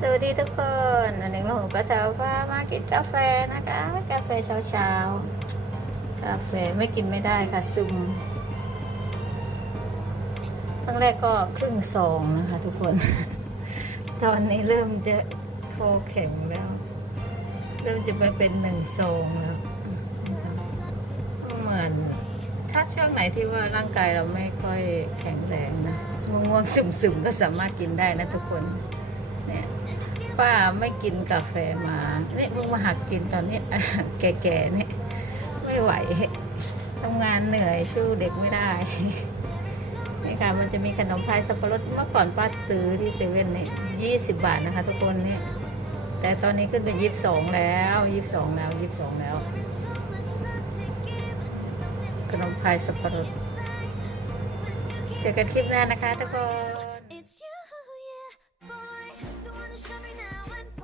สวัสดีทุกคนอันนี้มาหูป้าเต๋าว่ามากินกาแฟนะคะ กาแฟเช้าเช้าๆกาแฟไม่กินไม่ได้ค่ะซึมครั้งแรกก็ครึ่งซองนะคะทุกคน ตอนนี้เริ่มจะคอแข็งแล้ว เริ่มจะไปเป็นหนึ่งซองแล้วเหมือน ถ้าช่วงไหนที่ว่าร่างกายเราไม่ค่อยแข็งแรงนะง่วงๆซึมๆก็สามารถกินได้นะทุกคน เนี่ยป้าไม่กินกาแฟมาเนี่ยเพิ่งมาหักกินตอนนี้ แก่ๆเนี่ยไม่ไหวทำงานเหนื่อยชู้เด็กไม่ได้นี่ค่ะมันจะมีขนมพายสับปะรดเมื่อก่อนป้าซื้อที่เซเว่นเนี่ยยี่สิบบาทนะคะ ทุกคนเนี่ยแต่ตอนนี้ขึ้นเป็นยี่สิบสองแล้วยี่สิบสองแล้วยี่สิบสองแล้ว ขนมพายสับปะรดเจอกันคลิปหน้านะคะทุกคน Show me now